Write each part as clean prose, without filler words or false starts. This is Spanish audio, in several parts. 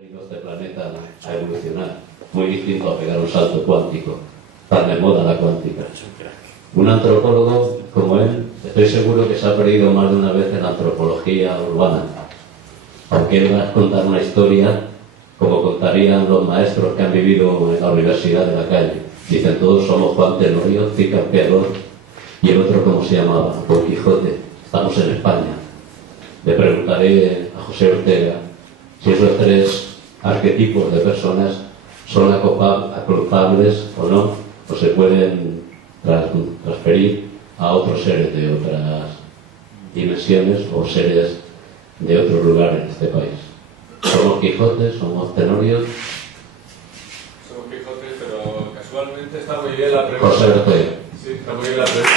venido a este planeta a evolucionar, muy distinto a pegar un salto cuántico, tan de moda la cuántica. Un antropólogo como él, estoy seguro que se ha perdido más de una vez en la antropología urbana, aunque él va a contar una historia como contarían los maestros que han vivido en la universidad de la calle. Dicen todos somos Juan Tenorio, Cicampeador y el otro, ¿cómo se llamaba? Don Quijote. Estamos en España. Le preguntaré a José Ortega si esos tres arquetipos de personas son acoplables o no, o se pueden transferir a otros seres de otras dimensiones o seres de otros lugares en este país. Somos Quijotes, somos Tenorios. Somos Quijotes, pero casualmente está muy bien la pregunta. José Ortega. Sí, está muy bien la pregunta.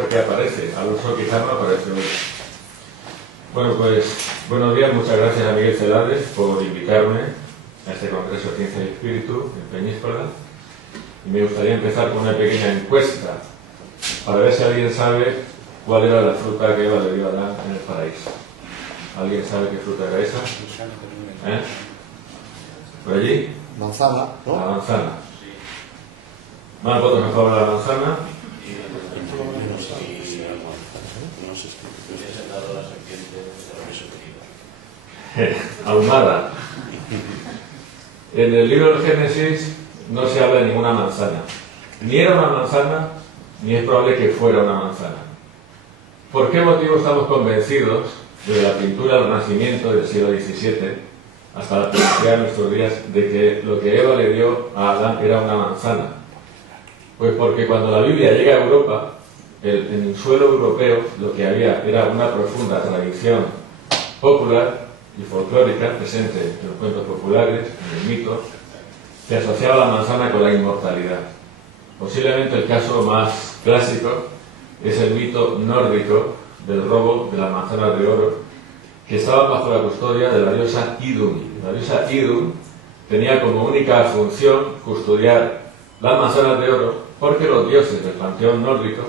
Porque aparece, al uso quizás no aparece hoy. Bueno, pues buenos días, muchas gracias a Miguel Celades por invitarme a este Congreso de Ciencia y Espíritu en Peñíscola. Y me gustaría empezar con una pequeña encuesta para ver si alguien sabe cuál era la fruta que Eva le dio a Adán en el paraíso. ¿Alguien sabe qué fruta era esa? ¿Eh? ¿Por allí? Manzana, ¿no? La manzana. Más votos a favor de la manzana. Ahumada. En el libro del Génesis no se habla de ninguna manzana. Ni era una manzana, ni es probable que fuera una manzana. ¿Por qué motivo estamos convencidos desde la pintura del Renacimiento del siglo XVII hasta la publicidad de nuestros días de que lo que Eva le dio a Adán era una manzana? Pues porque cuando la Biblia llega a Europa, en el suelo europeo lo que había era una profunda tradición popular y folclórica presente en los cuentos populares, en el mito, que asociaba la manzana con la inmortalidad. Posiblemente el caso más clásico es el mito nórdico del robo de las manzanas de oro, que estaban bajo la custodia de la diosa Idun. La diosa Idun tenía como única función custodiar las manzanas de oro porque los dioses del panteón nórdico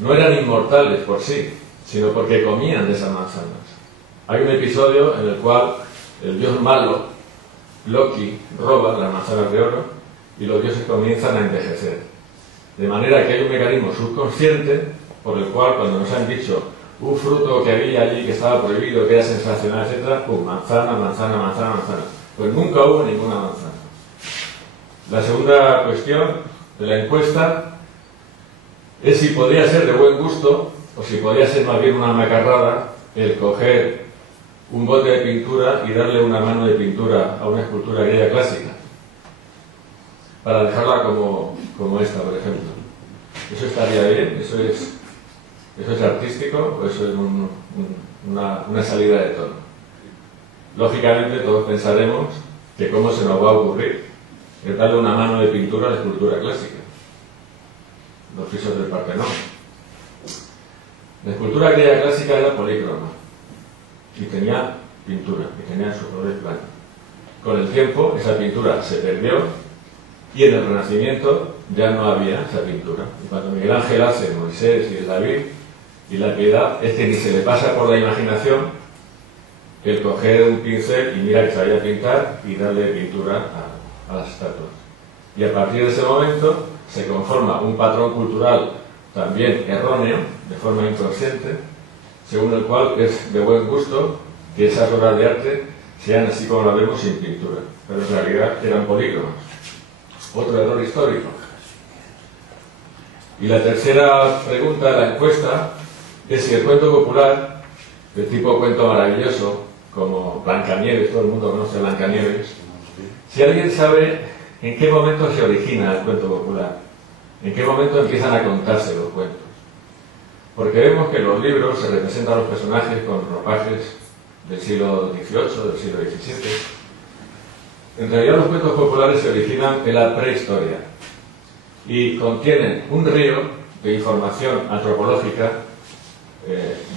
no eran inmortales por sí, sino porque comían de esas manzanas. Hay un episodio en el cual el dios malo, Loki, roba las manzanas de oro y los dioses comienzan a envejecer. De manera que hay un mecanismo subconsciente por el cual cuando nos han dicho un fruto que había allí que estaba prohibido, que era sensacional, etc., ¡pum! Manzana, manzana, manzana, manzana. Pues nunca hubo ninguna manzana. La segunda cuestión de la encuesta es si podría ser de buen gusto o si podría ser más bien una macarrada el coger un bote de pintura y darle una mano de pintura a una escultura griega clásica para dejarla como esta, por ejemplo. ¿Eso estaría bien? ¿Eso es artístico o eso es una salida de tono? Lógicamente todos pensaremos que cómo se nos va a ocurrir es darle una mano de pintura a la escultura clásica, los frisos del Partenón. La escultura griega clásica era polícroma y tenía pintura, y tenía sus colores planos. Con el tiempo esa pintura se perdió y en el Renacimiento ya no había esa pintura. Y cuando Miguel Ángel hace Moisés y el David y la Piedad, es que ni se le pasa por la imaginación el coger un pincel y mira que sabía pintar y darle pintura a las estatuas. Y a partir de ese momento se conforma un patrón cultural también erróneo, de forma inconsciente, según el cual es de buen gusto que esas obras de arte sean así como las vemos sin pintura, pero en realidad eran polícromas. Otro error histórico. Y la tercera pregunta de la encuesta es si el cuento popular, de tipo cuento maravilloso, como Blancanieves, todo el mundo conoce Blancanieves, si alguien sabe en qué momento se origina el cuento popular, en qué momento empiezan a contarse los cuentos. Porque vemos que en los libros se representan los personajes con ropajes del siglo XVIII, del siglo XVII. En realidad los cuentos populares se originan en la prehistoria y contienen un río de información antropológica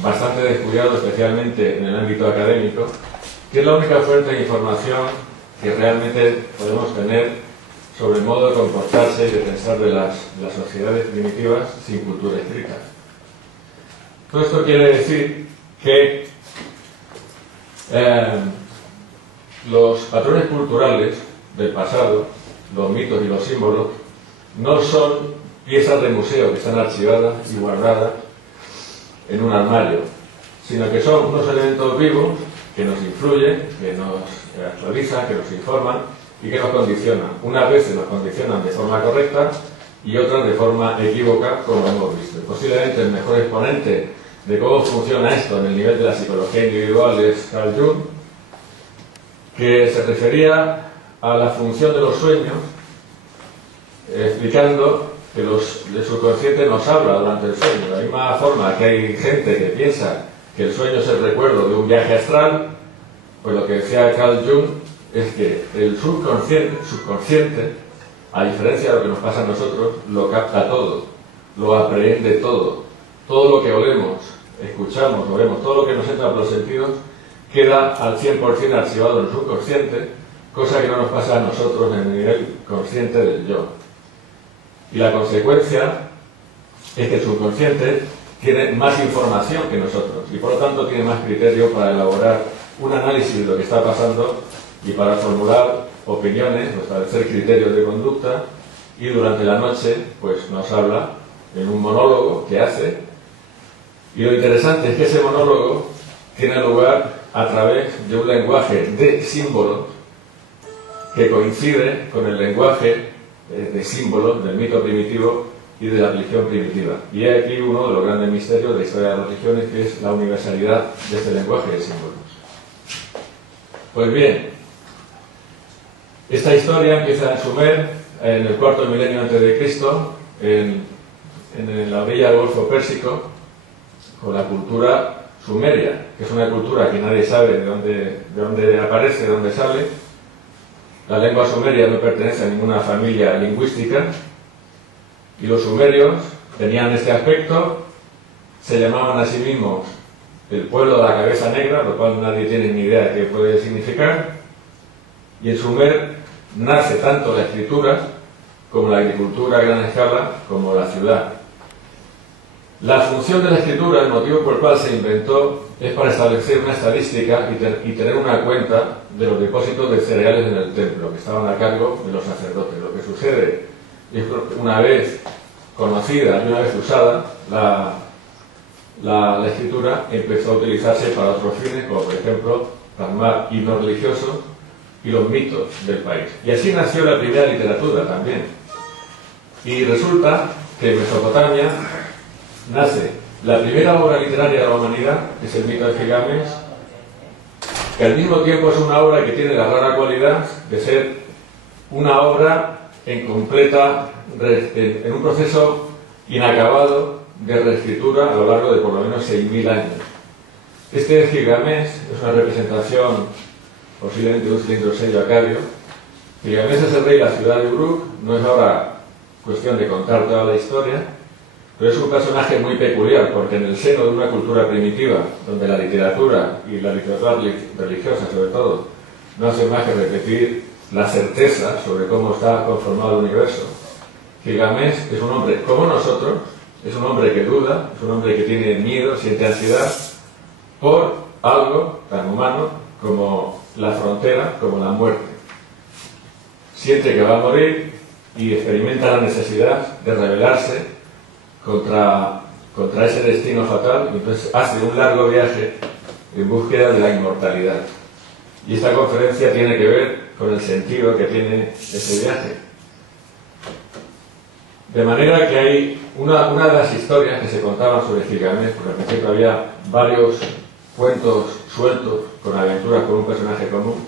bastante descuidado, especialmente en el ámbito académico, que es la única fuente de información que realmente podemos tener sobre el modo de comportarse y de pensar de las sociedades primitivas sin cultura escrita. Todo esto quiere decir que los patrones culturales del pasado, los mitos y los símbolos, no son piezas de museo que están archivadas y guardadas en un armario, sino que son unos elementos vivos que nos influyen, que nos actualizan, que nos informan y que nos condicionan. Unas veces nos condicionan de forma correcta y otras de forma equívoca, como hemos visto. Posiblemente el mejor exponente de cómo funciona esto en el nivel de la psicología individual es Carl Jung, que se refería a la función de los sueños, explicando que el subconsciente nos habla durante el sueño. De la misma forma que hay gente que piensa que el sueño es el recuerdo de un viaje astral, pues lo que decía Carl Jung es que el subconsciente, a diferencia de lo que nos pasa a nosotros, lo capta todo, lo aprehende todo. Todo lo que olemos, escuchamos o vemos, todo lo que nos entra por los sentidos, queda al 100% archivado en el subconsciente, cosa que no nos pasa a nosotros en el nivel consciente del yo. Y la consecuencia es que el subconsciente tiene más información que nosotros y por lo tanto tiene más criterio para elaborar un análisis de lo que está pasando y para formular opiniones o establecer criterios de conducta, y durante la noche pues nos habla en un monólogo que hace, y lo interesante es que ese monólogo tiene lugar a través de un lenguaje de símbolos que coincide con el lenguaje de símbolos del mito primitivo y de la religión primitiva. Y hay aquí uno de los grandes misterios de la historia de las religiones, que es la universalidad de este lenguaje de símbolos. Pues bien, esta historia empieza en Sumer, en el cuarto milenio antes de Cristo, en la orilla del Golfo Pérsico, con la cultura sumeria, que es una cultura que nadie sabe de dónde aparece, de dónde sale. La lengua sumeria no pertenece a ninguna familia lingüística, y los sumerios tenían este aspecto, se llamaban a sí mismos el pueblo de la cabeza negra, lo cual nadie tiene ni idea de qué puede significar, y en Sumer nace tanto la escritura como la agricultura a gran escala, como la ciudad. La función de la escritura, el motivo por el cual se inventó, es para establecer una estadística y tener una cuenta de los depósitos de cereales en el templo, que estaban a cargo de los sacerdotes. Lo que sucede es que una vez conocida y una vez usada, la escritura empezó a utilizarse para otros fines, como por ejemplo plasmar himnos religiosos y los mitos del país. Y así nació la primera literatura también. Y resulta que en Mesopotamia nace la primera obra literaria de la humanidad, que es el mito de Gilgamesh, que al mismo tiempo es una obra que tiene la rara cualidad de ser una obra en un proceso inacabado de reescritura a lo largo de por lo menos 6.000 años. Este Gilgamesh es una representación posiblemente de un cilindro sello acadio. Gilgamesh es el rey de la ciudad de Uruk. No es ahora cuestión de contar toda la historia, pero es un personaje muy peculiar, porque en el seno de una cultura primitiva, donde la literatura y la literatura religiosa sobre todo no hacen más que repetir la certeza sobre cómo está conformado el universo, Gilgamesh es un hombre como nosotros, es un hombre que duda, es un hombre que tiene miedo, siente ansiedad por algo tan humano como la frontera, como la muerte. Siente que va a morir y experimenta la necesidad de rebelarse contra ese destino fatal, y entonces hace un largo viaje en búsqueda de la inmortalidad. Y esta conferencia tiene que ver con el sentido que tiene ese viaje. De manera que hay una de las historias que se contaban sobre Gilgamesh, porque al principio había varios cuentos sueltos con aventuras con un personaje común,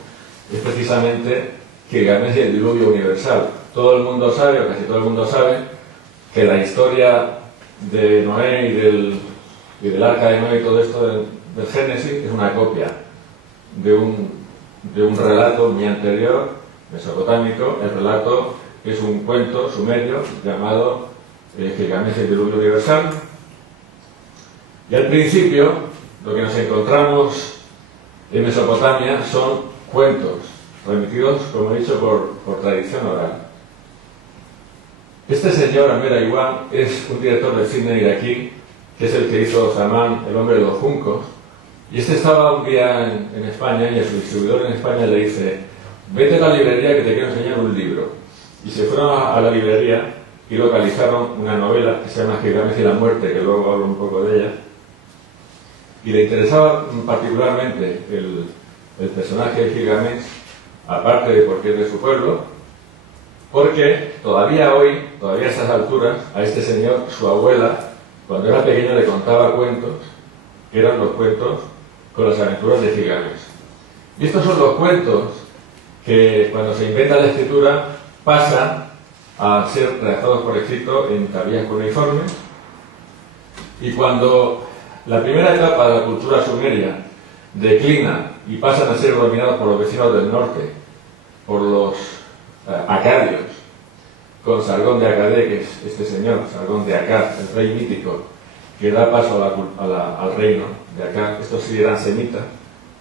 es precisamente Gilgamesh y el diluvio universal. Todo el mundo sabe, o casi todo el mundo sabe, que la historia de Noé y del arca de Noé y todo esto del Génesis es una copia de un relato muy anterior, mesopotámico. El relato es un cuento sumerio llamado Gilgamesh y el diluvio universal. Y al principio lo que nos encontramos en Mesopotamia son cuentos remitidos, como he dicho, por tradición oral. Este señor, Amer Aywan, es un director de cine iraquí, que es el que hizo Zaman, el hombre de los juncos, Y este estaba un día en España y a su distribuidor en España le dice: vete a la librería que te quiero enseñar un libro. Y se fueron a la librería y localizaron una novela que se llama Gilgamesh y la muerte, que luego hablo un poco de ella. Y le interesaba particularmente el personaje de Gilgamesh, aparte de porque es de su pueblo, porque todavía hoy, todavía a estas alturas, a este señor, su abuela, cuando era pequeño le contaba cuentos, que eran los cuentos con las aventuras de Gilgamesh. Y estos son los cuentos que cuando se inventa la escritura pasan a ser redactados por escrito en tablillas cuneiformes, y cuando la primera etapa de la cultura sumeria declina y pasan a ser dominados por los vecinos del norte, por los acadios, con Sargón de Acadé, que es este señor, Sargón de Akkad, el rey mítico, que da paso al reino de Akkad. Estos sí eran semitas,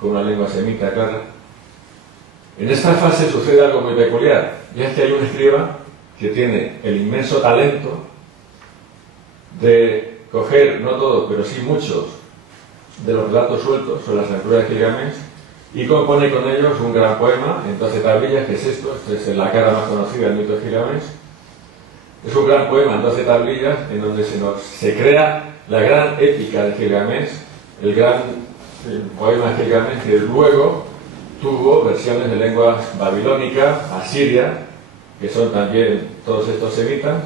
con una lengua semita clara. En esta fase sucede algo muy peculiar, y es que hay un escriba que tiene el inmenso talento de coger, no todos, pero sí muchos, de los relatos sueltos sobre las aventuras de Gilgamesh y compone con ellos un gran poema en 12 tablillas, que es esto. Esta es la cara más conocida del mito de Gilgamesh. Es un gran poema en 12 tablillas en donde se crea la gran épica de Gilgamesh, el gran poema de Gilgamesh, que luego tuvo versiones de lengua babilónica, asiria, que son también todos estos semitas,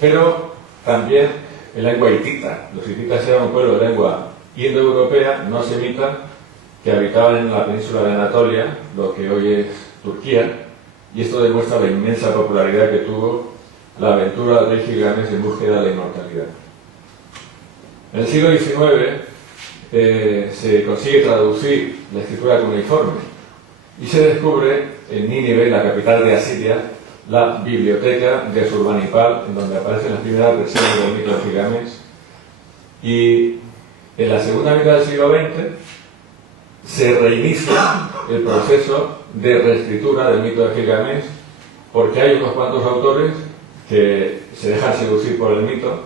pero también en lengua hitita. Los hititas eran un pueblo de lengua indoeuropea, no semita, que habitaban en la península de Anatolia, lo que hoy es Turquía, y esto demuestra la inmensa popularidad que tuvo la aventura del rey Gilgamesh en búsqueda de la inmortalidad. En el siglo XIX se consigue traducir la escritura cuneiforme y se descubre en Nínive, la capital de Asiria, la biblioteca de Asurbanipal, en donde aparecen las primeras versiones del mito de Gilgamesh. Y en la segunda mitad del siglo XX se reinicia el proceso de reescritura del mito de Gilgamesh, porque hay unos cuantos autores que se dejan seducir por el mito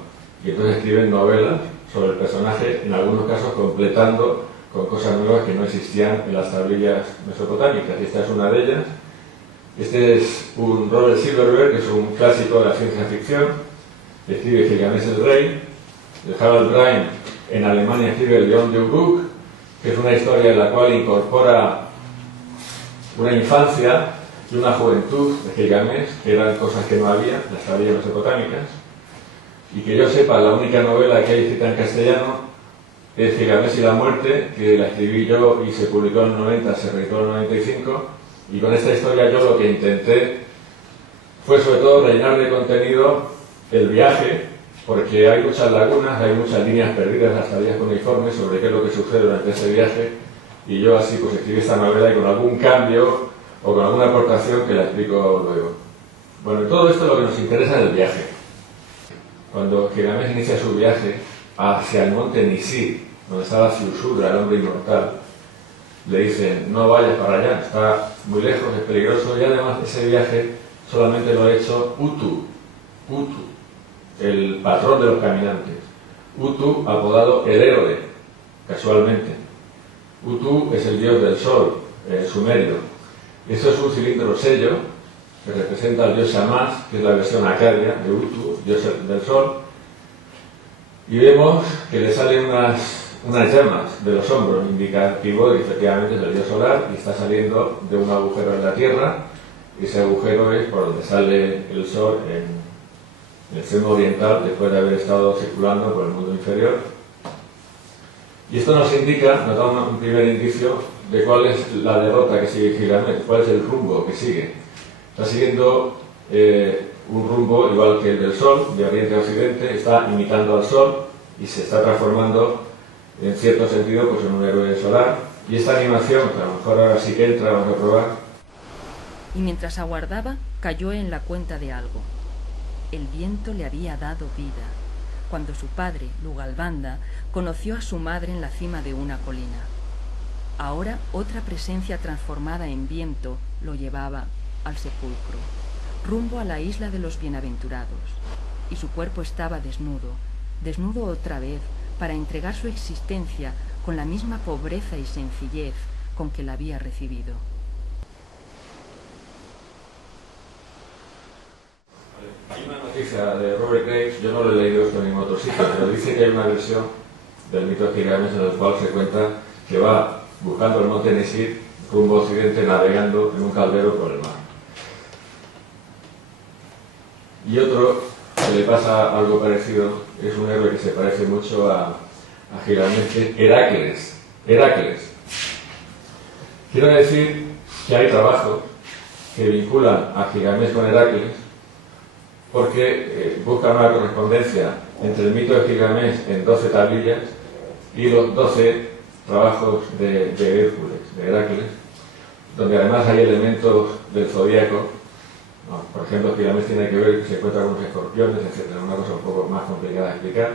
y entonces escriben novelas sobre el personaje, en algunos casos completando con cosas nuevas que no existían en las tablillas mesopotámicas, y esta es una de ellas. Este es un Robert Silverberg, que es un clásico de la ciencia ficción, que escribe Gilgamesh el Rey. El Harald Brain en Alemania escribe el León de Uruk, que es una historia en la cual incorpora una infancia y una juventud de Gilgamesh, que eran cosas que no había en las tablillas mesopotámicas. Y que yo sepa, la única novela que hay escrita en castellano es Gilgamesh y la muerte, que la escribí yo y se publicó en el 90, se reeditó en el 95. Y con esta historia yo lo que intenté fue sobre todo rellenar de contenido el viaje, porque hay muchas lagunas, hay muchas líneas perdidas en las tablillas cuneiformes sobre qué es lo que sucede durante ese viaje, y yo así pues escribí esta novela y con algún cambio o con alguna aportación que la explico luego. Bueno, todo esto es lo que nos interesa del viaje. Cuando Gilgamesh inicia su viaje hacia el monte Nisir, donde estaba Siusudra, el hombre inmortal, le dicen: no vayas para allá, está muy lejos, es peligroso, y además ese viaje solamente lo ha hecho Utu, el patrón de los caminantes. Utu, apodado el héroe, casualmente. Utu es el dios del sol, sumerio. Esto es un cilindro sello que representa al dios Shamash, que es la versión acadia de Utu, dios del sol. Y vemos que le salen unas llamas de los hombros, indicativo de que efectivamente es el dios solar, y está saliendo de un agujero en la tierra, y ese agujero es por donde sale el sol en el extremo oriental, después de haber estado circulando por el mundo inferior. Y esto nos da un primer indicio de cuál es la derrota que sigue Gilgamesh, cuál es el rumbo que sigue. Está siguiendo un rumbo igual que el del sol, de oriente a occidente, está imitando al sol y se está transformando en cierto sentido pues en un héroe solar. Y esta animación, que a lo mejor ahora sí que entra, vamos a probar. Y mientras aguardaba, cayó en la cuenta de algo. El viento le había dado vida, cuando su padre, Lugalbanda, conoció a su madre en la cima de una colina. Ahora otra presencia transformada en viento lo llevaba al sepulcro, rumbo a la isla de los bienaventurados, y su cuerpo estaba desnudo otra vez, para entregar su existencia con la misma pobreza y sencillez con que la había recibido. Hay una noticia de Robert Graves, yo no lo he leído esto en ningún otro sitio, pero dice que hay una versión del mito de Gilgamesh en el cual se cuenta que va buscando el monte Nisir rumbo occidente, navegando en un caldero por el mar. Y otro que le pasa algo parecido es un héroe que se parece mucho a Gilgamesh, que es Heracles. Heracles. Quiero decir que hay trabajos que vinculan a Gilgamesh con Heracles porque buscan una correspondencia entre el mito de Gilgamesh en 12 tablillas y los 12 trabajos de Hércules, de Heracles, donde además hay elementos del zodíaco. No, por ejemplo, Gilgamesh tiene que ver que se encuentra con unos escorpiones, etc. Una cosa un poco más complicada de explicar.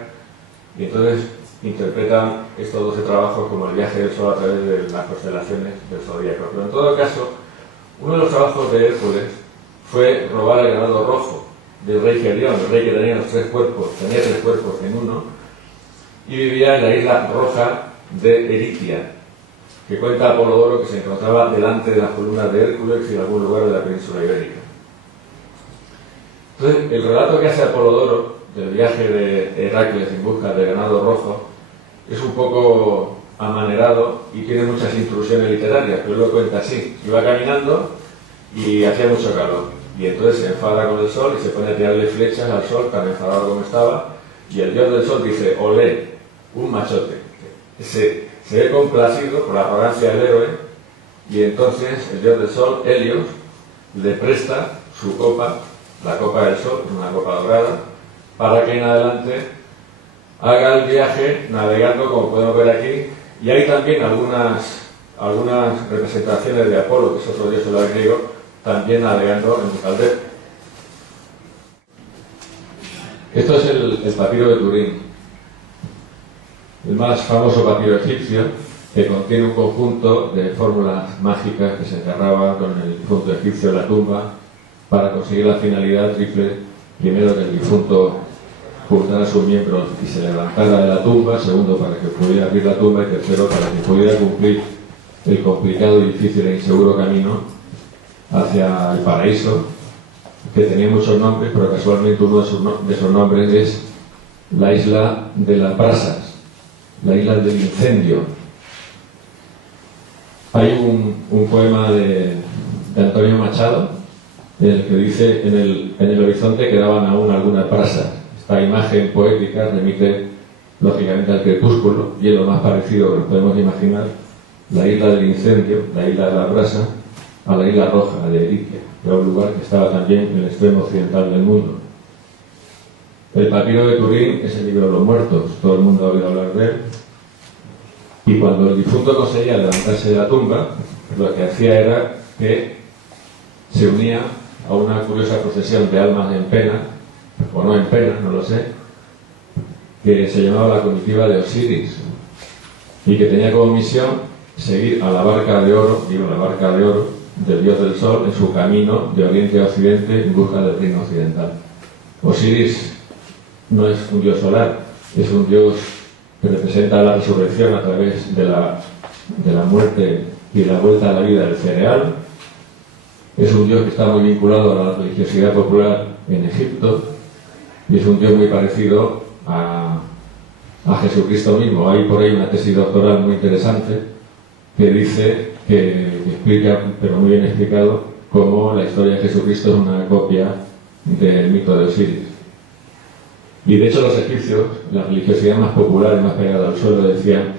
Y entonces interpretan estos 12 trabajos como el viaje del sol a través de las constelaciones del zodíaco. Pero en todo caso, uno de los trabajos de Hércules fue robar el ganado rojo del rey Gerión, el rey que tenía los 3 cuerpos, tenía 3 cuerpos en uno, y vivía en la isla roja de Eritia, que cuenta Apolodoro que se encontraba delante de las columnas de Hércules y en algún lugar de la península ibérica. Entonces, el relato que hace Apolodoro del viaje de Heracles en busca de ganado rojo es un poco amanerado y tiene muchas intrusiones literarias, pero él lo cuenta así. Iba caminando y hacía mucho calor, y entonces se enfada con el sol y se pone a tirarle flechas al sol, tan enfadado como estaba, y el dios del sol dice: olé, un machote. Se ve complacido por la arrogancia del héroe, y entonces el dios del sol, Helios, le presta su copa, la copa del sol, una copa dorada, para que en adelante haga el viaje navegando, como podemos ver aquí. Y hay también algunas representaciones de Apolo, que es otro dios solar griego, también navegando en un caldero. Esto es el papiro de Turín, el más famoso papiro egipcio, que contiene un conjunto de fórmulas mágicas que se enterraban con el difunto egipcio en la tumba para conseguir la finalidad triple: primero, que el difunto juntara sus miembros y se levantara de la tumba; segundo, para que pudiera abrir la tumba; y tercero, para que pudiera cumplir el complicado, difícil e inseguro camino hacia el paraíso, que tenía muchos nombres, pero casualmente uno de esos nombres es la isla de las brasas, la isla del incendio. Hay un poema de Antonio Machado, en el que dice: en el horizonte quedaban aún algunas brasas. Esta imagen poética remite lógicamente al crepúsculo, y es lo más parecido que nos podemos imaginar la isla del incendio, la isla de la brasa, a la isla roja de Eritia, que era un lugar que estaba también en el extremo occidental del mundo. El papiro de Turín es el libro de los muertos, todo el mundo ha oído hablar de él, y cuando el difunto conseguía levantarse de la tumba, lo que hacía era que se unía a una curiosa procesión de almas en pena, o no en pena, no lo sé, que se llamaba la comitiva de Osiris, y que tenía como misión seguir a la barca de oro, del dios del sol, en su camino de oriente a occidente en busca del reino occidental. Osiris no es un dios solar, es un dios que representa la resurrección a través de la muerte y la vuelta a la vida del cereal. Es un dios que está muy vinculado a la religiosidad popular en Egipto, y es un dios muy parecido a Jesucristo mismo. Hay por ahí una tesis doctoral muy interesante que dice, que explica, pero muy bien explicado, cómo la historia de Jesucristo es una copia del mito de Osiris. Y de hecho los egipcios, la religiosidad más popular y más pegada al suelo, decían: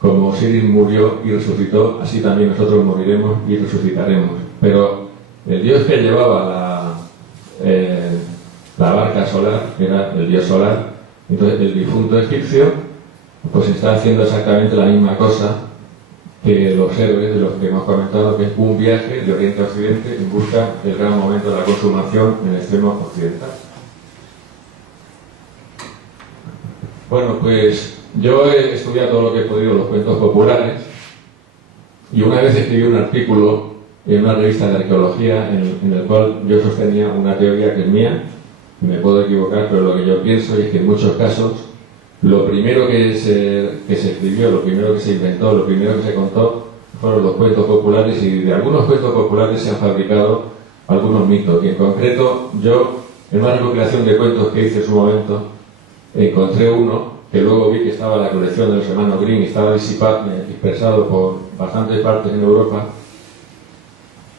como Osiris murió y resucitó, así también nosotros moriremos y resucitaremos. Pero el dios que llevaba la barca solar era el dios solar. Entonces el difunto egipcio pues está haciendo exactamente la misma cosa que los héroes de los que hemos comentado, que es un viaje de oriente a occidente en busca del gran momento de la consumación en el extremo occidental. Bueno, pues yo he estudiado todo lo que he podido los cuentos populares, y una vez escribí un artículo en una revista de arqueología en el cual yo sostenía una teoría que es mía, me puedo equivocar, pero lo que yo pienso es que en muchos casos lo primero que se escribió, lo primero que se inventó, lo primero que se contó fueron los cuentos populares, y de algunos cuentos populares se han fabricado algunos mitos. Y en concreto, yo, en una recopilación de cuentos que hice en su momento, encontré uno que luego vi que estaba en la colección de los hermanos Grimm y estaba dispersado por bastantes partes en Europa,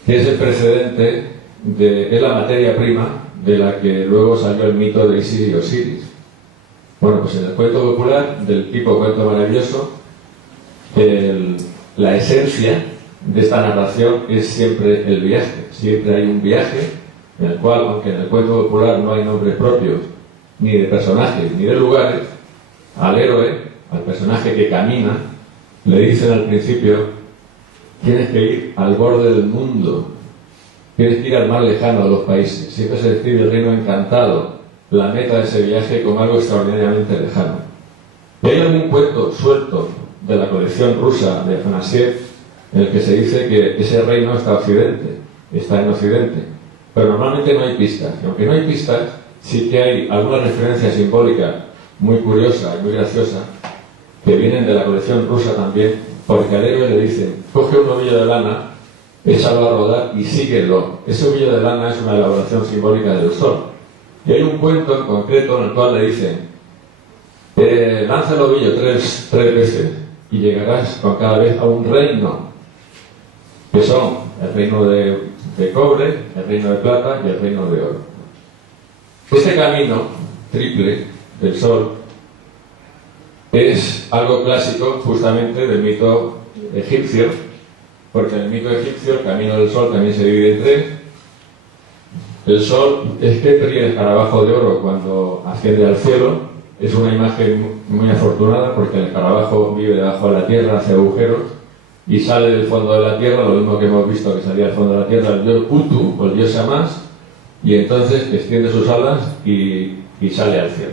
que es el precedente, es la materia prima de la que luego salió el mito de Isis y Osiris. Bueno, pues en el cuento popular, del tipo cuento maravilloso, la esencia de esta narración es siempre el viaje. Siempre hay un viaje en el cual, aunque en el cuento popular no hay nombres propios, ni de personajes, ni de lugares, al héroe, al personaje que camina, le dicen al principio: tienes que ir al borde del mundo, tienes que ir al más lejano de los países. Siempre se describe el reino encantado, la meta de ese viaje, como algo extraordinariamente lejano. Y hay algún cuento suelto de la colección rusa de Afanasiev en el que se dice que ese reino está en Occidente, pero normalmente no hay pistas. Y aunque no hay pistas, sí que hay alguna referencia simbólica muy curiosa y muy graciosa que vienen de la colección rusa también, porque al héroe le dicen: coge un ovillo de lana, échalo a rodar y síguelo. Ese ovillo de lana es una elaboración simbólica del sol. Y hay un cuento en concreto en el cual le dicen: lanza el ovillo tres veces y llegarás con cada vez a un reino, que son el reino de cobre, el reino de plata y el reino de oro. Este camino triple del sol es algo clásico justamente del mito egipcio, porque en el mito egipcio el camino del sol también se divide en tres. El sol es Petri, el escarabajo de oro, cuando asciende al cielo. Es una imagen muy afortunada porque el escarabajo vive debajo de la tierra, hace agujeros y sale del fondo de la tierra, lo mismo que hemos visto que salía del fondo de la tierra el dios Utu, o el dios Shamash, y entonces extiende sus alas y sale al cielo.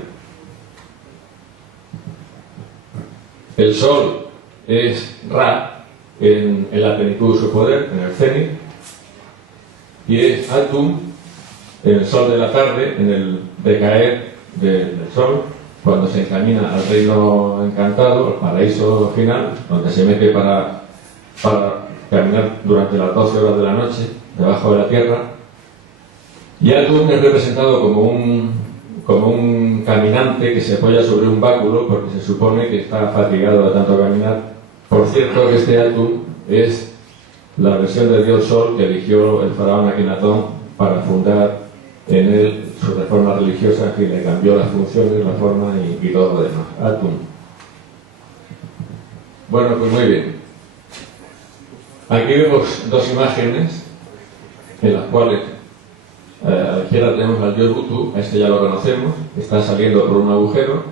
El sol es Ra en la plenitud de su poder, en el cenit, y es Atum, el sol de la tarde, en el decaer del sol, cuando se encamina al reino encantado, al paraíso final, donde se mete para caminar durante las 12 horas de la noche, debajo de la tierra. Y Atum es representado como un caminante que se apoya sobre un báculo porque se supone que está fatigado de tanto caminar. Por cierto, que este Atum es la versión del dios Sol que eligió el faraón Akenatón para fundar en él su reforma religiosa, que le cambió las funciones, la forma y todo lo demás. Atum. Bueno, pues muy bien. Aquí vemos dos imágenes en las cuales a la izquierda tenemos al dios Utu, a este ya lo conocemos, está saliendo por un agujero,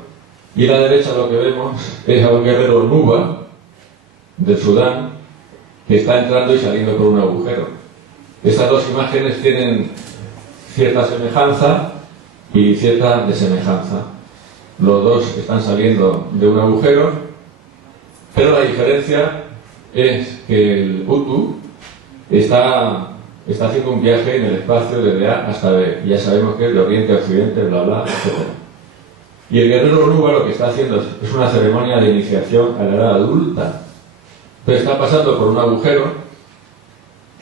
y a la derecha lo que vemos es a un guerrero Nuba del Sudán que está entrando y saliendo por un agujero. Estas dos imágenes tienen cierta semejanza y cierta desemejanza. Los dos están saliendo de un agujero, pero la diferencia es que el Utu está haciendo un viaje en el espacio desde A hasta B. Ya sabemos que es de oriente a occidente, bla bla, etc. Y el guerrero Nuba lo que está haciendo es una ceremonia de iniciación a la edad adulta. Entonces está pasando por un agujero,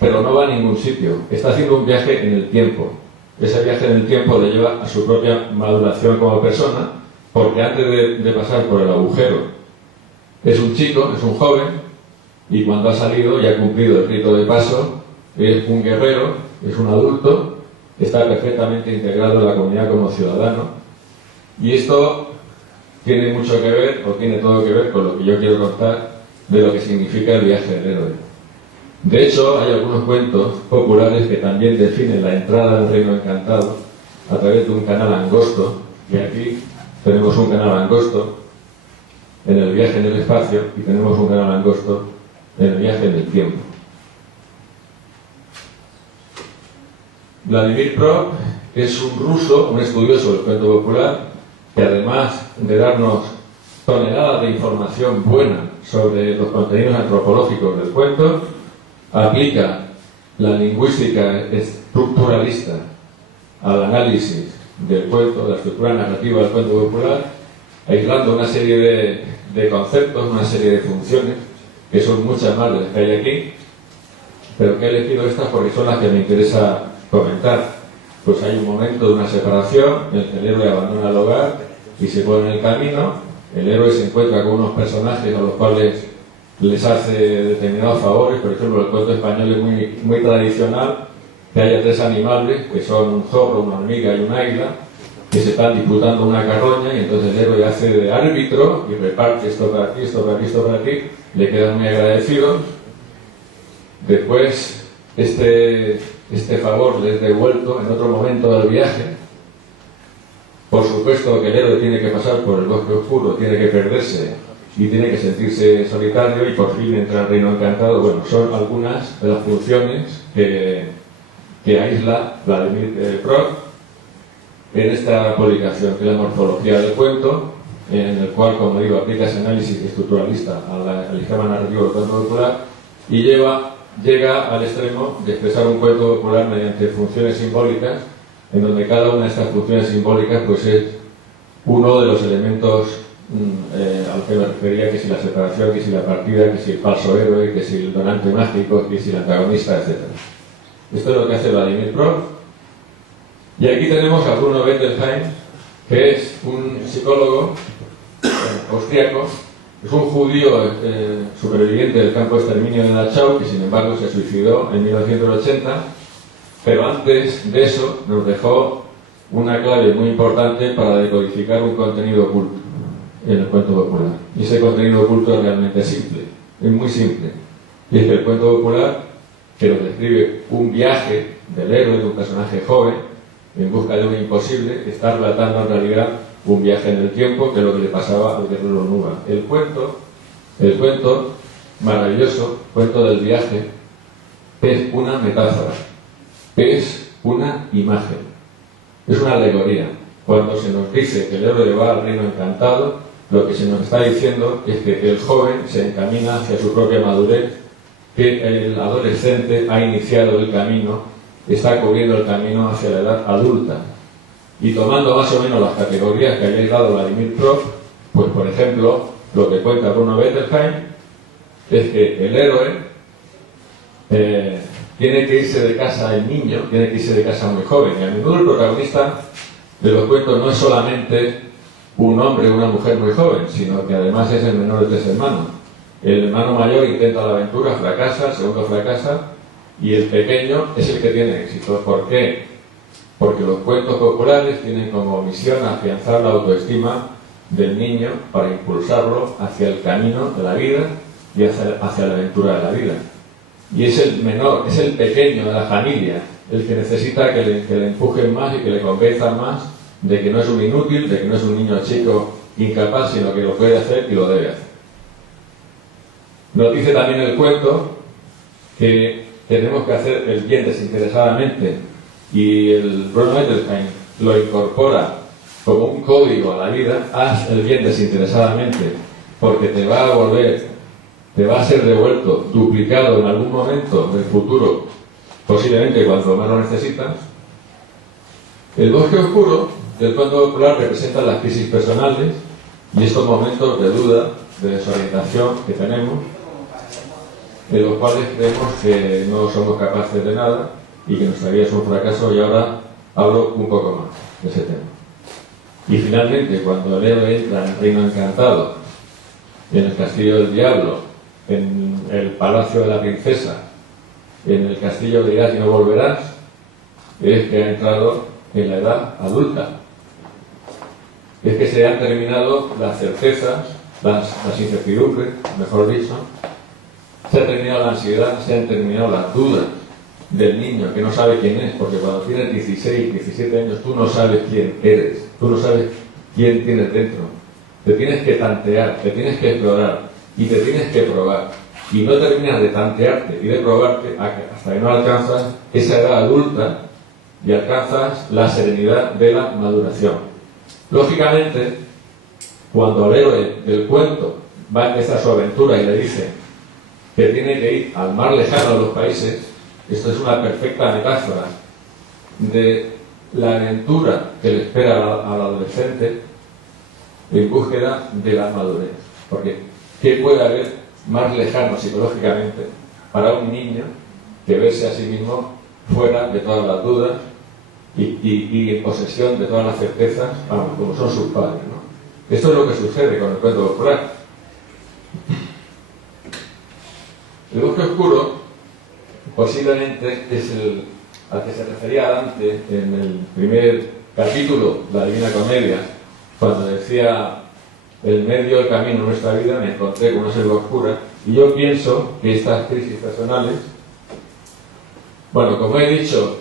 pero no va a ningún sitio. Está haciendo un viaje en el tiempo. Ese viaje en el tiempo le lleva a su propia maduración como persona, porque antes de pasar por el agujero es un chico, es un joven, y cuando ha salido y ha cumplido el rito de paso, es un guerrero, es un adulto, está perfectamente integrado en la comunidad como ciudadano. Y esto tiene mucho que ver, o tiene todo que ver con lo que yo quiero contar de lo que significa el viaje del héroe. De hecho, hay algunos cuentos populares que también definen la entrada al reino encantado a través de un canal angosto, y aquí tenemos un canal angosto en el viaje en el espacio y tenemos un canal angosto en el viaje en el tiempo. Vladimir Prok es un ruso, un estudioso del cuento popular, que además de darnos toneladas de información buena sobre los contenidos antropológicos del cuento, aplica la lingüística estructuralista al análisis del cuento, de la estructura narrativa del cuento popular, aislando una serie de conceptos, una serie de funciones, que son muchas más de las que hay aquí, pero que he elegido estas porque son las que me interesa comentar. Pues hay un momento de una separación en el que el héroe abandona el hogar y se pone en el camino. El héroe se encuentra con unos personajes a los cuales les hace determinados favores. Por ejemplo, el cuento español es muy tradicional, que haya tres animales, que son un zorro, una hormiga y un águila, que se están disputando una carroña, y entonces el héroe hace de árbitro y reparte esto para ti, esto para ti, esto para ti. Le quedan muy agradecidos. Después este favor les es devuelto en otro momento del viaje. Por supuesto que el héroe tiene que pasar por el bosque oscuro, tiene que perderse y tiene que sentirse solitario y por fin entra al reino encantado. Bueno, son algunas de las funciones que aísla Vladimir Prof en esta publicación, que es la morfología del cuento, en el cual, como digo, aplica ese análisis estructuralista al esquema narrativo del cuento popular y llega al extremo de expresar un cuento popular mediante funciones simbólicas, en donde cada una de estas funciones simbólicas pues es uno de los elementos al que me refería, que si la separación, que si la partida, que si el falso héroe, que si el donante mágico, que si el antagonista, etc. Esto es lo que hace Vladimir Prof. Y aquí tenemos a Bruno Bettelheim, que es un psicólogo austriaco. Es un judío superviviente del campo de exterminio de Dachau, que sin embargo se suicidó en 1980, pero antes de eso nos dejó una clave muy importante para decodificar un contenido oculto en el cuento popular. Y ese contenido oculto es realmente simple, es muy simple. Y es que el cuento popular, que nos describe un viaje del héroe, de un personaje joven, en busca de un imposible, está relatando en realidad un viaje en el tiempo, que es lo que le pasaba al guerrero Nuba. El cuento maravilloso, cuento del viaje, es una metáfora, es una imagen, es una alegoría. Cuando se nos dice que el héroe va al reino encantado, lo que se nos está diciendo es que el joven se encamina hacia su propia madurez, que el adolescente ha iniciado el camino, está cubriendo el camino hacia la edad adulta. Y tomando más o menos las categorías que había dado Vladimir Prof, pues por ejemplo, lo que cuenta Bruno Bettelheim es que el héroe tiene que irse de casa, el niño tiene que irse de casa muy joven, y a menudo el protagonista de los cuentos no es solamente un hombre o una mujer muy joven, sino que además es el menor de tres hermanos. El hermano mayor intenta la aventura, fracasa, el segundo fracasa, y el pequeño es el que tiene éxito. ¿Por qué? Porque los cuentos populares tienen como misión afianzar la autoestima del niño para impulsarlo hacia el camino de la vida y hacia la aventura de la vida. Y es el menor, es el pequeño de la familia el que necesita que le empujen más y que le convenzan más de que no es un inútil, de que no es un niño chico incapaz, sino que lo puede hacer y lo debe hacer. Nos dice también el cuento que tenemos que hacer el bien desinteresadamente, y el Bruno Bettelheim lo incorpora como un código a la vida: haz el bien desinteresadamente, porque te va a ser devuelto, duplicado en algún momento del futuro, posiblemente cuando más lo necesitas. El bosque oscuro del cuento popular representa las crisis personales y estos momentos de duda, de desorientación que tenemos, de los cuales creemos que no somos capaces de nada y que nuestra vida es un fracaso, y ahora hablo un poco más de ese tema. Y finalmente, cuando el héroe entra en el reino encantado, en el castillo del diablo, en el palacio de la princesa, en el castillo de irás y no volverás, es que ha entrado en la edad adulta. Es que se han terminado las certezas, las incertidumbres, mejor dicho, se ha terminado la ansiedad, se han terminado las dudas del niño que no sabe quién es, porque cuando tienes 16, 17 años tú no sabes quién eres, tú no sabes quién tienes dentro. Te tienes que tantear, te tienes que explorar y te tienes que probar. Y no terminas de tantearte y de probarte hasta que no alcanzas esa edad adulta y alcanzas la serenidad de la maduración. Lógicamente, cuando el héroe del cuento va a empezar su aventura y le dice que tiene que ir al mar lejano de los países, esto es una perfecta metáfora de la aventura que le espera al adolescente, en búsqueda de la madurez. Porque ¿qué puede haber más lejano psicológicamente para un niño que verse a sí mismo fuera de todas las dudas y en posesión de todas las certezas, vamos, como son sus padres, ¿no? Esto es lo que sucede con el cuento popular. El bosque oscuro posiblemente es el al que se refería Dante en el primer capítulo de la Divina Comedia, cuando decía: el medio del camino de nuestra vida me encontré con una selva oscura. Y yo pienso que estas crisis personales, bueno, como he dicho,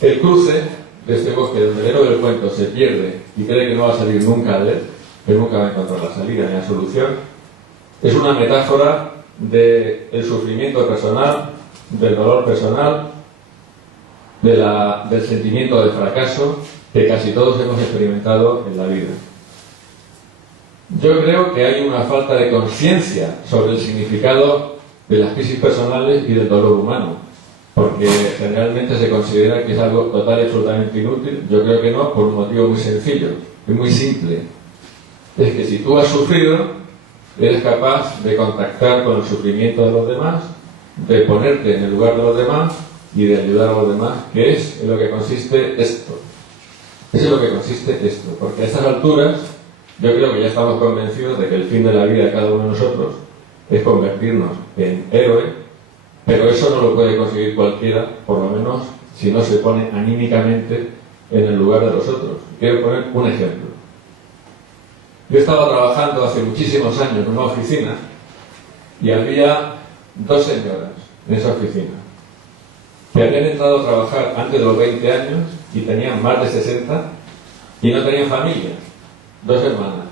el cruce de este bosque donde el héroe del cuento se pierde y cree que no va a salir nunca de él, que nunca va a encontrar la salida ni la solución, es una metáfora del sufrimiento personal, del dolor personal, del sentimiento de fracaso que casi todos hemos experimentado en la vida. Yo creo que hay una falta de conciencia sobre el significado de las crisis personales y del dolor humano, porque generalmente se considera que es algo total y absolutamente inútil. Yo creo que no, por un motivo muy sencillo y muy simple. Es que si tú has sufrido, eres capaz de contactar con el sufrimiento de los demás, de ponerte en el lugar de los demás y de ayudar a los demás, que es en lo que consiste esto. Eso es lo que consiste esto, porque a estas alturas yo creo que ya estamos convencidos de que el fin de la vida de cada uno de nosotros es convertirnos en héroe, pero eso no lo puede conseguir cualquiera, por lo menos si no se pone anímicamente en el lugar de los otros. Quiero poner un ejemplo. Yo estaba trabajando hace muchísimos años en una oficina y había dos señoras en esa oficina que habían entrado a trabajar antes de los 20 años y tenían más de 60 y no tenían familia, dos hermanas.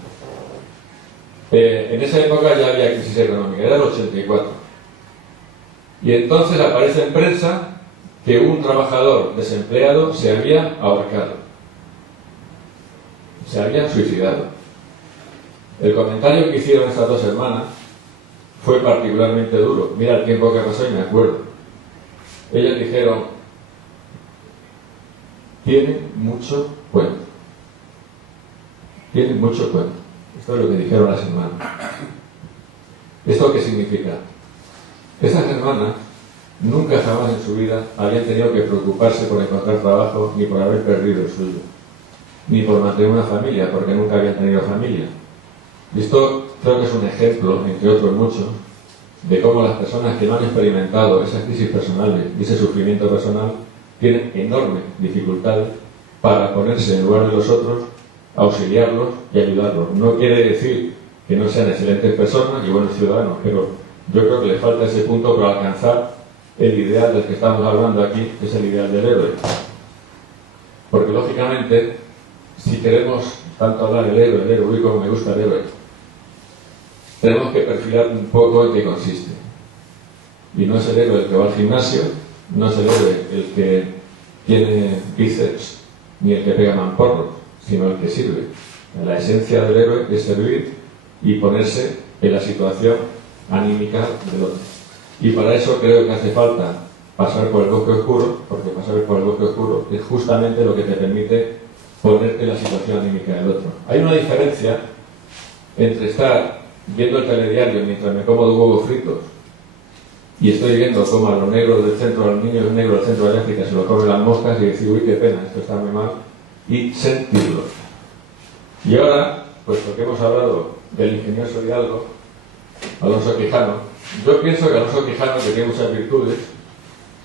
En esa época ya había crisis económica, era el 84. Y entonces aparece en prensa que un trabajador desempleado se había ahorcado, se había suicidado. El comentario que hicieron estas dos hermanas fue particularmente duro. Mira el tiempo que pasó y me acuerdo. Ellas dijeron: tiene mucho cuento. Tiene mucho cuento. Esto es lo que dijeron las hermanas. ¿Esto qué significa? Esas hermanas nunca jamás en su vida habían tenido que preocuparse por encontrar trabajo, ni por haber perdido el suyo, ni por mantener una familia, porque nunca habían tenido familia. Y esto creo que es un ejemplo, entre otros muchos, de cómo las personas que no han experimentado esas crisis personales y ese sufrimiento personal tienen enormes dificultades para ponerse en lugar de los otros, auxiliarlos y ayudarlos. No quiere decir que no sean excelentes personas y buenos ciudadanos, pero yo creo que les falta ese punto para alcanzar el ideal del que estamos hablando aquí, que es el ideal del héroe. Porque lógicamente, si queremos tanto hablar del héroe, como me gusta el héroe, tenemos que perfilar un poco en qué consiste. Y no es el héroe el que va al gimnasio, no es el héroe el que tiene bíceps, ni el que pega mamporros, sino el que sirve. La esencia del héroe es servir y ponerse en la situación anímica del otro. Y para eso creo que hace falta pasar por el bosque oscuro, porque pasar por el bosque oscuro es justamente lo que te permite ponerte en la situación anímica del otro. Hay una diferencia entre estar viendo el telediario mientras me como 2 huevos fritos y estoy viendo cómo a los negros del centro, a los niños negros del centro de África se lo comen las moscas y decir: uy, qué pena, esto está muy mal, y sentirlo. Y ahora, puesto que hemos hablado del ingenioso hidalgo Alonso Quijano, yo pienso que Alonso Quijano, que tiene muchas virtudes,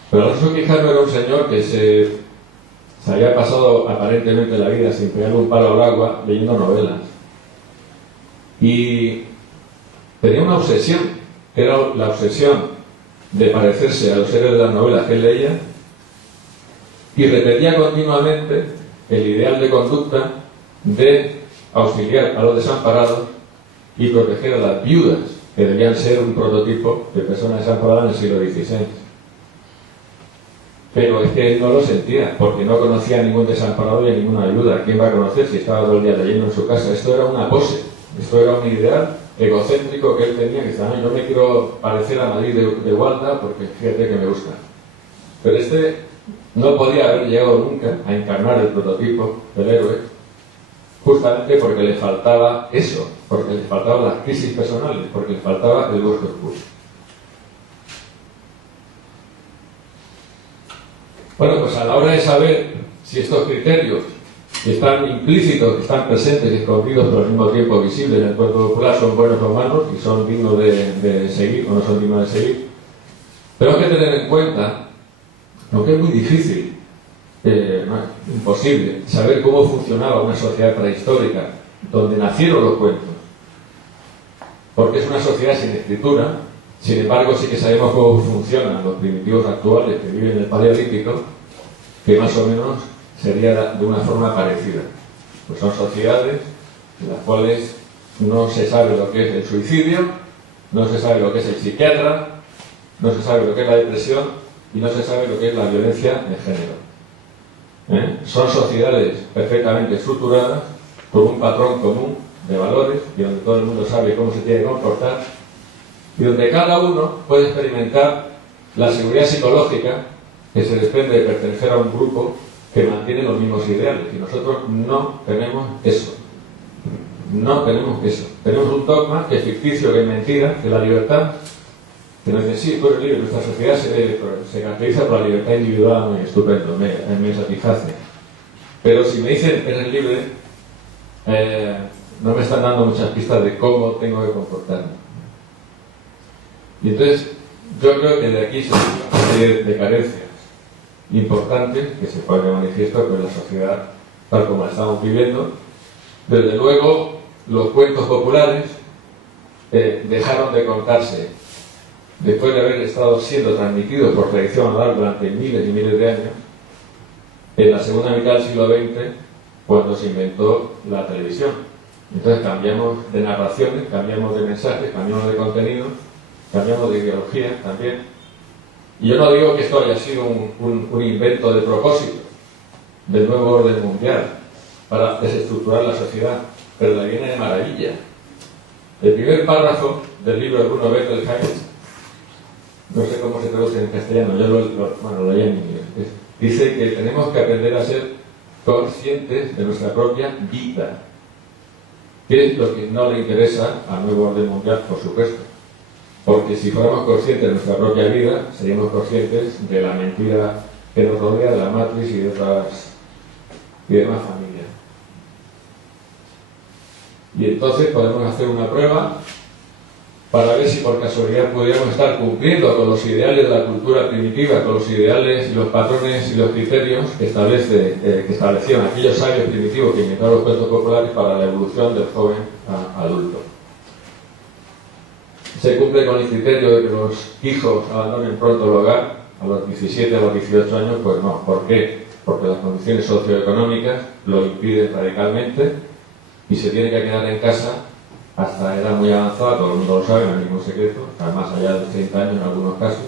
pero Alonso Quijano era un señor que se había pasado aparentemente la vida sin pegarle un palo al agua leyendo novelas. Y tenía una obsesión, que era la obsesión de parecerse a los héroes de las novelas que él leía, y repetía continuamente el ideal de conducta de auxiliar a los desamparados y proteger a las viudas, que debían ser un prototipo de personas desamparadas en el siglo XVI. Pero es que él no lo sentía, porque no conocía a ningún desamparado y a ninguna viuda. ¿Quién va a conocer si estaba todo el día leyendo en su casa? Esto era una pose, esto era un ideal egocéntrico que él tenía, que decía: yo me quiero parecer a Madrid de Gualda porque fíjate que me gusta. Pero este no podía haber llegado nunca a encarnar el prototipo del héroe, justamente porque le faltaba eso, porque le faltaban las crisis personales, porque le faltaba el bosque oscuro. Bueno, pues a la hora de saber si estos criterios que están implícitos, que están presentes y escondidos, pero al mismo tiempo visibles en el cuerpo popular, son buenos o malos y son dignos de seguir o no son dignos de seguir, tenemos que tener en cuenta, aunque es muy difícil, imposible, saber cómo funcionaba una sociedad prehistórica donde nacieron los cuentos, porque es una sociedad sin escritura. Sin embargo, sí que sabemos cómo funcionan los primitivos actuales que viven en el Paleolítico, que más o menos sería de una forma parecida. Pues son sociedades en las cuales no se sabe lo que es el suicidio, no se sabe lo que es el psiquiatra, no se sabe lo que es la depresión y no se sabe lo que es la violencia de género. Son sociedades perfectamente estructuradas con un patrón común de valores y donde todo el mundo sabe cómo se tiene que comportar y donde cada uno puede experimentar la seguridad psicológica que se desprende de pertenecer a un grupo que mantiene los mismos ideales. Y nosotros no tenemos eso. No tenemos eso. Tenemos un dogma que es ficticio, que es mentira, que es la libertad, que nos dice, sí, tú eres libre. Nuestra sociedad se caracteriza por la libertad individual, muy estupendo, me satisface. Pero si me dicen eres libre, no me están dando muchas pistas de cómo tengo que comportarme. Y entonces, yo creo que de aquí se una serie de carencias importantes que se ponen de manifiesto con la sociedad tal como la estamos viviendo. Desde luego, los cuentos populares dejaron de contarse después de haber estado siendo transmitidos por tradición oral durante miles y miles de años, en la segunda mitad del siglo XX, cuando se inventó la televisión. Entonces cambiamos de narraciones, cambiamos de mensajes, cambiamos de contenido, cambiamos de ideología también. Y yo no digo que esto haya sido un invento de propósito del nuevo orden mundial para desestructurar la sociedad, pero le viene de maravilla. El primer párrafo del libro de Bruno Bettelheim, no sé cómo se traduce en castellano, yo lo leí en inglés, dice que tenemos que aprender a ser conscientes de nuestra propia vida, que es lo que no le interesa al nuevo orden mundial, por supuesto. Porque si fuéramos conscientes de nuestra propia vida, seríamos conscientes de la mentira que nos rodea, de la matriz y de demás familias. Y entonces podemos hacer una prueba para ver si por casualidad pudiéramos estar cumpliendo con los ideales de la cultura primitiva, con los ideales y los patrones y los criterios que establecían aquellos sabios primitivos que inventaron los cuentos populares para la evolución del joven a adulto. Se cumple con el criterio de que los hijos abandonen pronto el hogar, a los 17, a los 18 años, pues no. ¿Por qué? Porque las condiciones socioeconómicas lo impiden radicalmente y se tiene que quedar en casa hasta edad muy avanzada, todo el mundo lo sabe, no hay ningún secreto, más allá de 30 años en algunos casos.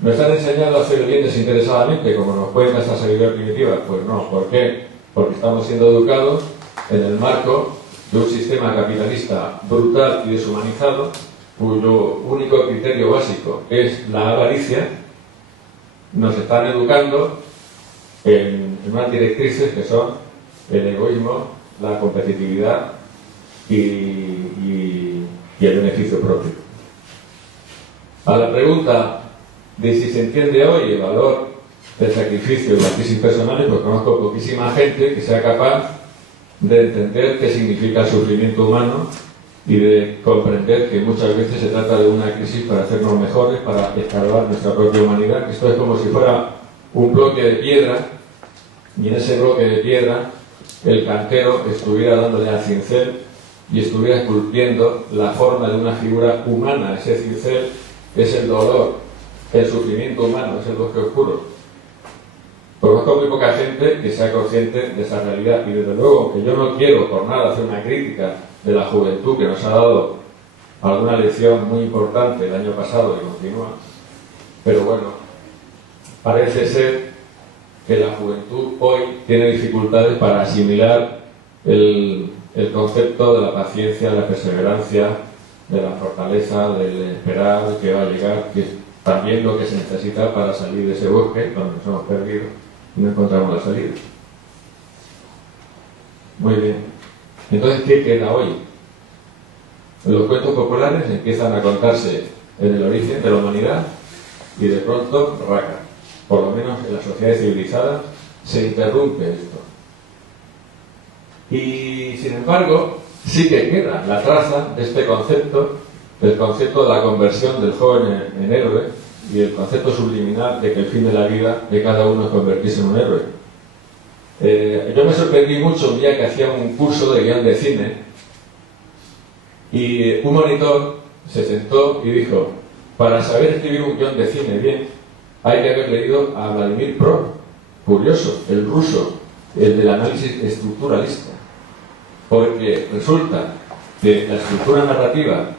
¿Nos están enseñando a hacer el bien desinteresadamente, como nos cuenta esta sabiduría primitiva? Pues no. ¿Por qué? Porque estamos siendo educados en el marco de un sistema capitalista brutal y deshumanizado, cuyo único criterio básico es la avaricia. Nos están educando en unas directrices que son el egoísmo, la competitividad y el beneficio propio. A la pregunta de si se entiende hoy el valor del sacrificio y las crisis personales, pues conozco poquísima gente que sea capaz de entender qué significa el sufrimiento humano y de comprender que muchas veces se trata de una crisis para hacernos mejores, para escalar nuestra propia humanidad. Esto es como si fuera un bloque de piedra y en ese bloque de piedra el cantero estuviera dándole al cincel y estuviera esculpiendo la forma de una figura humana. Ese cincel es el dolor, el sufrimiento humano, es el bosque oscuro. Conozco muy poca gente que sea consciente de esa realidad y desde luego que yo no quiero por nada hacer una crítica de la juventud que nos ha dado alguna lección muy importante el año pasado y continúa, pero bueno, parece ser que la juventud hoy tiene dificultades para asimilar el concepto de la paciencia, de la perseverancia, de la fortaleza, del esperar que va a llegar, que también lo que se necesita para salir de ese bosque donde nos hemos perdido y no encontramos la salida. Muy bien. Entonces, ¿qué queda hoy? Los cuentos populares empiezan a contarse en el origen de la humanidad y de pronto, raca. Por lo menos en las sociedades civilizadas se interrumpe esto. Y sin embargo, sí que queda la traza de este concepto, el concepto de la conversión del joven en héroe y el concepto subliminal de que el fin de la vida de cada uno es convertirse en un héroe. Yo me sorprendí mucho un día que hacía un curso de guión de cine y un monitor se sentó y dijo: para saber escribir un guión de cine bien, hay que haber leído a Vladimir Prot, curioso, el ruso, el del análisis estructuralista, porque resulta que la estructura narrativa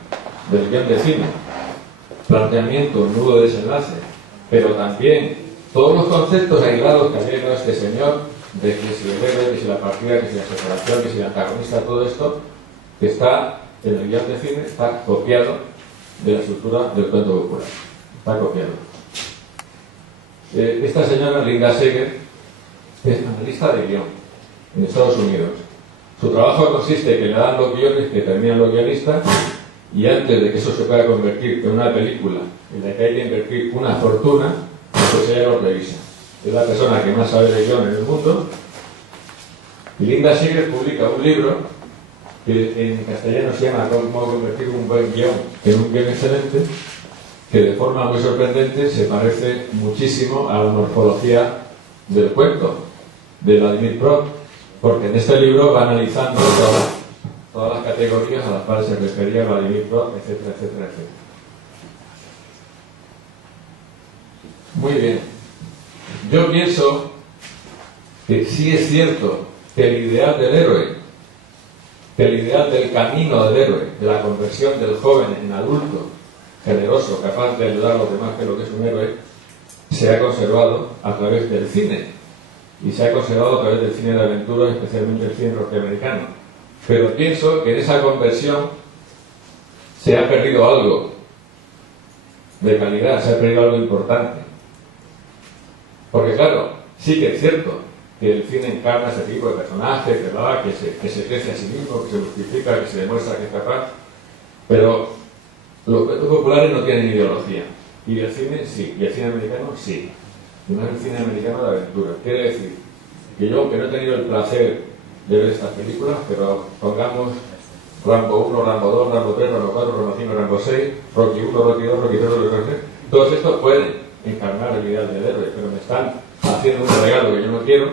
del guión de cine, planteamiento, nudo de desenlace, pero también todos los conceptos aislados que había llegado este señor, de que si el héroe, que si la partida, que si la separación, que si el antagonista, todo esto, que está en el guión de cine, está copiado de la estructura del cuento popular. Está copiado. Esta señora, Linda Seger, es analista de guión en Estados Unidos. Su trabajo consiste en que le dan los guiones que terminan los guionistas y antes de que eso se pueda convertir en una película en la que hay que invertir una fortuna, pues ella lo revisa. Es la persona que más sabe de guión en el mundo. Y Linda Seger publica un libro que en castellano se llama Cómo convertir un buen guión en un guión excelente, que de forma muy sorprendente se parece muchísimo a la morfología del cuento de Vladimir Prot, porque en este libro va analizando todas las categorías a las cuales se refería Vladimir Prot, etcétera, etcétera, etcétera. Muy bien. Yo pienso que sí es cierto que el ideal del héroe, que el ideal del camino del héroe, de la conversión del joven en adulto, generoso, capaz de ayudar a los demás, que es lo que es un héroe, se ha conservado a través del cine. Y se ha conservado a través del cine de aventura, especialmente el cine norteamericano. Pero pienso que en esa conversión se ha perdido algo de calidad, se ha perdido algo importante. Porque claro, sí que es cierto que el cine encarna ese tipo de personaje, que se crece a sí mismo, que se justifica, que se demuestra que es capaz, pero los cuentos populares no tienen ideología. Y el cine sí, y el cine americano sí. Y no es el cine americano de aventura. Quiere decir que yo, aunque no he tenido el placer de ver estas películas, pero pongamos Rambo 1, Rambo 2, Rambo 3, Rambo 4, Rambo 5, Rambo 6, Rocky 1, Rocky 2, Rocky 3, Rocky 3, todos estos pueden encarnar el ideal del héroe, pero me están haciendo un regalo que yo no quiero,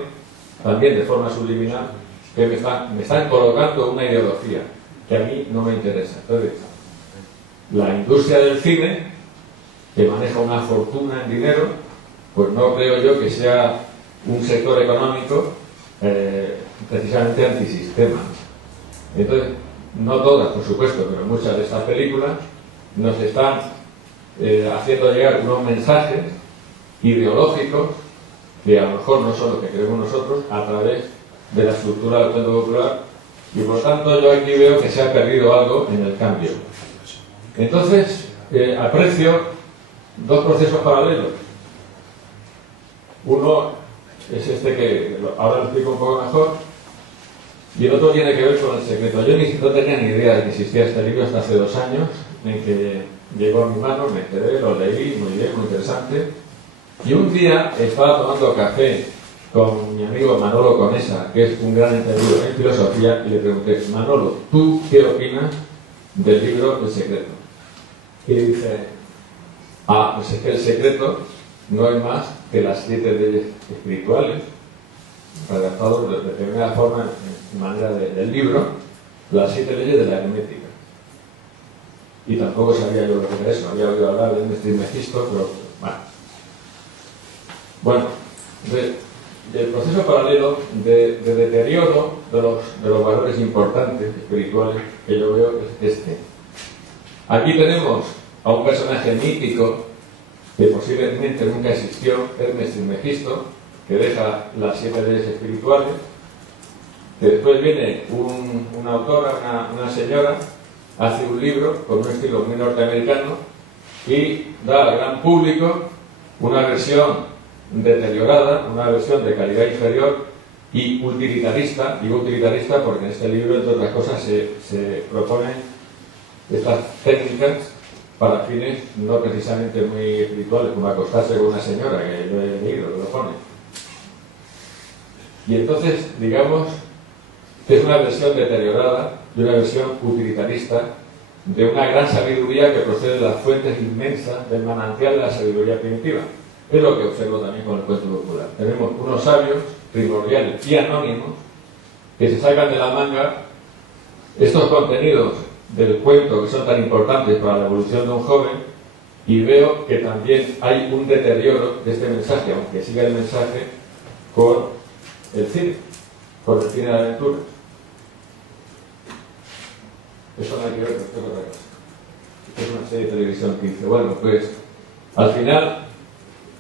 también de forma subliminal, que me están colocando una ideología que a mí no me interesa. Entonces, la industria del cine, que maneja una fortuna en dinero, pues no creo yo que sea un sector económico precisamente antisistema. Entonces, no todas, por supuesto, pero muchas de estas películas nos están haciendo llegar unos mensajes ideológicos que a lo mejor no son los que queremos nosotros a través de la estructura del cuento popular, y por tanto yo aquí veo que se ha perdido algo en el cambio. Entonces, aprecio dos procesos paralelos. Uno es este que ahora lo explico un poco mejor, y el otro tiene que ver con El secreto. Yo no tenía ni idea de que existía este libro hasta hace 2 años, en que llegó a mi mano, me enteré, lo leí, muy bien, muy interesante. Y un día estaba tomando café con mi amigo Manolo Conesa, que es un gran entendido en filosofía, y le pregunté: Manolo, ¿tú qué opinas del libro El secreto? Y dice: pues es que el secreto no es más que las 7 leyes espirituales, redactados de primera forma, en manera del libro, las 7 leyes de la hermética. Y tampoco sabía yo lo que era eso, había oído hablar de Hermes Trismegisto, pero bueno, del proceso paralelo de deterioro de los valores importantes espirituales que yo veo es este. Aquí tenemos a un personaje mítico que posiblemente nunca existió, Hermes Trismegisto, que deja las 7 leyes espirituales, que después viene una autora, una señora, hace un libro con un estilo muy norteamericano, y da al gran público una versión deteriorada, una versión de calidad inferior y utilitarista. Digo utilitarista porque en este libro, entre otras cosas, se proponen estas técnicas para fines no precisamente muy espirituales, como acostarse con una señora, que yo he leído, que lo pone. Y entonces, digamos, que es una versión deteriorada y una versión utilitarista de una gran sabiduría que procede de las fuentes inmensas del manantial de la sabiduría primitiva. Es lo que observo también con el cuento popular. Tenemos unos sabios primordiales y anónimos que se sacan de la manga estos contenidos del cuento que son tan importantes para la evolución de un joven, y veo que también hay un deterioro de este mensaje, aunque siga el mensaje, con el cine de aventuras. Eso no hay que ver, esto es otra cosa. Es una serie de televisión que dice, bueno, pues al final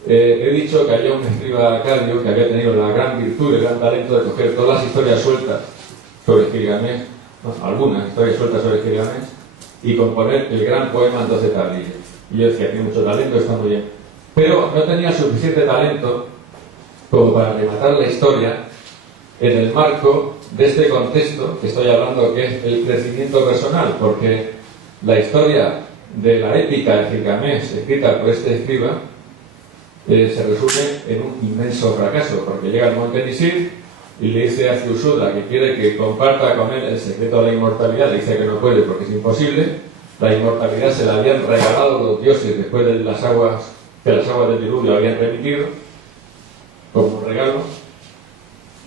he dicho que había un escriba acadio que había tenido la gran virtud, el gran talento de coger todas las historias sueltas sobre Gilgamesh, algunas historias sueltas sobre Gilgamesh, y componer el gran poema en 12 tablillas. Y yo decía, tiene mucho talento, está muy bien. Pero no tenía suficiente talento como para rematar la historia en el marco de este contexto que estoy hablando, que es el crecimiento personal, porque la historia de la épica de Gilgamesh escrita por este escriba se resume en un inmenso fracaso, porque llega al monte Nisir y le dice a Ziusudra que quiere que comparta con él el secreto de la inmortalidad. Le dice que no puede porque es imposible. La inmortalidad se la habían regalado los dioses después de las aguas del diluvio habían remitido como un regalo,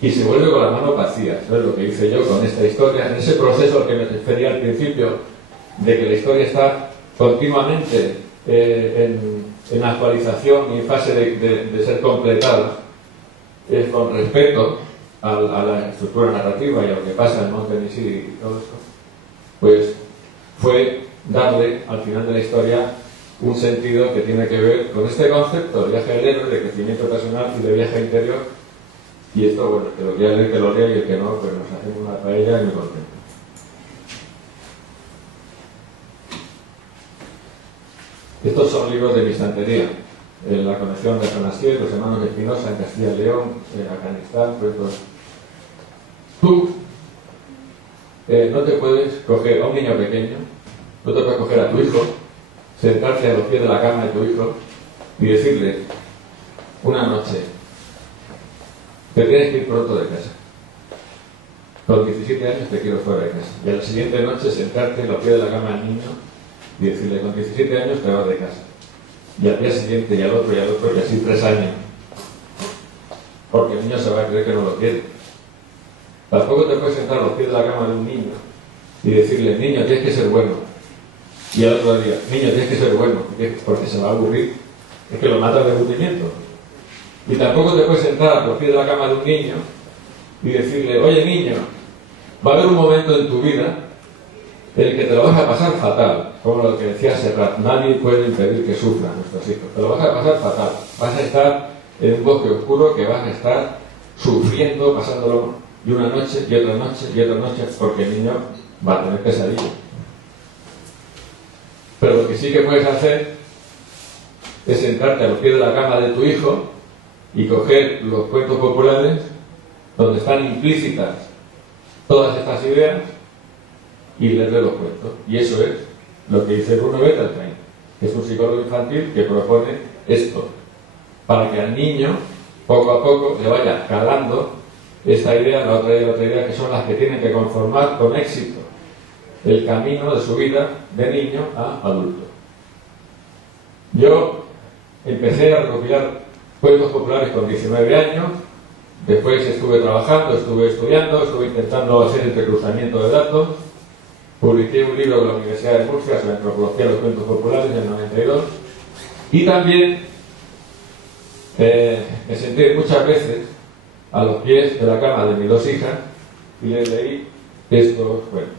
y se vuelve con las manos vacías. ¿Sabes lo que hice yo con esta historia? En ese proceso al que me refería al principio, de que la historia está continuamente en actualización y en fase de ser completada, con respecto a la estructura narrativa y a lo que pasa en el monte Nisir y todo esto, pues fue darle al final de la historia un sentido que tiene que ver con este concepto de viaje del héroe, de crecimiento personal y de viaje interior. Y esto, bueno, el que lo quiera leer, que lo lea, y el que no, pues nos hacemos una paella y me contento. Estos son libros de mi estantería. La colección de Jonasier, los hermanos de Espinosa en Castilla y León, Afganistán, pues todo. Tú no te puedes coger a un niño pequeño, no te puedes coger a tu hijo, sentarte a los pies de la cama de tu hijo y decirle una noche: te tienes que ir pronto de casa. Con 17 años te quiero fuera de casa. Y a la siguiente noche sentarte a los pies de la cama del niño y decirle: con 17 años te vas de casa. Y al día siguiente, y al otro, y así 3 años. Porque el niño se va a creer que no lo quiere. Tampoco te puedes sentar a los pies de la cama de un niño y decirle: niño, tienes que ser bueno. Y al otro día: niño, tienes que ser bueno, porque se va a aburrir. Es que lo matas de aburrimiento. Y tampoco te puedes sentar a los pies de la cama de un niño y decirle: oye, niño, va a haber un momento en tu vida en el que te lo vas a pasar fatal, como lo que decía Serrat: nadie puede impedir que sufran nuestros hijos. Te lo vas a pasar fatal. Vas a estar en un bosque oscuro que vas a estar sufriendo, pasándolo, y una noche, y otra noche, y otra noche, porque el niño va a tener pesadillas. Pero lo que sí que puedes hacer es sentarte a los pies de la cama de tu hijo y coger los cuentos populares donde están implícitas todas estas ideas y leerle los cuentos. Y eso es lo que dice Bruno Bettelheim, que es un psicólogo infantil que propone esto, para que al niño poco a poco le vaya calando esta idea, la otra idea, que son las que tienen que conformar con éxito el camino de su vida de niño a adulto. Yo empecé a recopilar cuentos populares con 19 años, después estuve trabajando, estuve estudiando, estuve intentando hacer entrecruzamiento de datos, publiqué un libro con la Universidad de Murcia sobre antropología de los cuentos populares en el 92, y también me senté muchas veces a los pies de la cama de mis 2 hijas y les leí estos cuentos.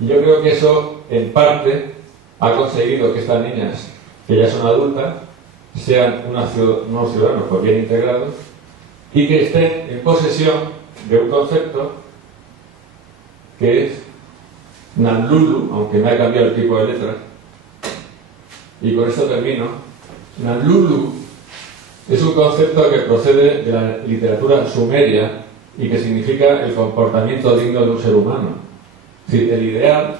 Y yo creo que eso, en parte, ha conseguido que estas niñas, que ya son adultas, sean unos ciudadanos pues bien integrados y que estén en posesión de un concepto que es Nanlulu, aunque me ha cambiado el tipo de letra, y con esto termino, Nanlulu es un concepto que procede de la literatura sumeria y que significa el comportamiento digno de un ser humano. Es decir, el ideal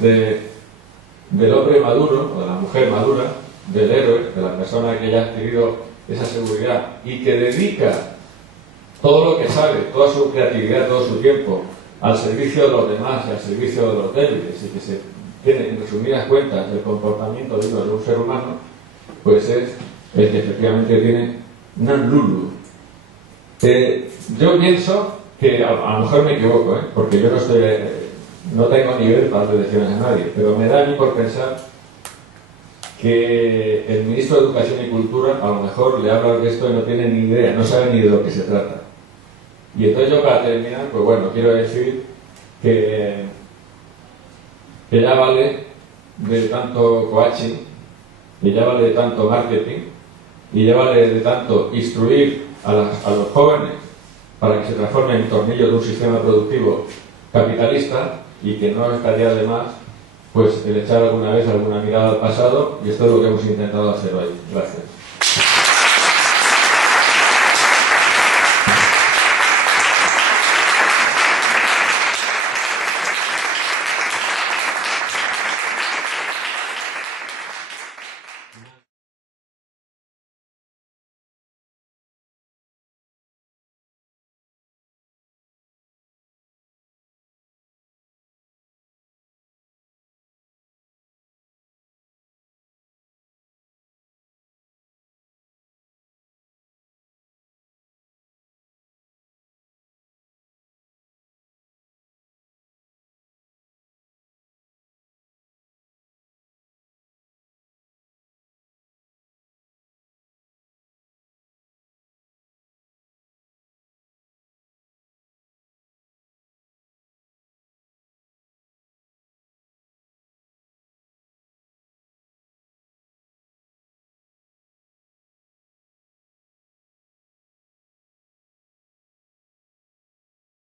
del hombre maduro, o de la mujer madura, del héroe, de la persona que ya ha adquirido esa seguridad y que dedica todo lo que sabe, toda su creatividad, todo su tiempo al servicio de los demás y al servicio de los débiles, y que se tiene, en resumidas cuentas, el comportamiento digno de un ser humano, pues es el que efectivamente tiene Nanlulu. Yo pienso que, a lo mejor me equivoco, porque yo no tengo nivel para dar lecciones a nadie, pero me da a mí por pensar que el ministro de Educación y Cultura a lo mejor le habla de esto y no tiene ni idea, no sabe ni de lo que se trata. Y entonces yo, para terminar, pues bueno, quiero decir que ya vale de tanto coaching, y ya vale de tanto marketing, y ya vale de tanto instruir a los jóvenes para que se transformen en tornillos de un sistema productivo capitalista, y que no estaría de más pues el echar alguna vez alguna mirada al pasado, y esto es lo que hemos intentado hacer hoy. Gracias.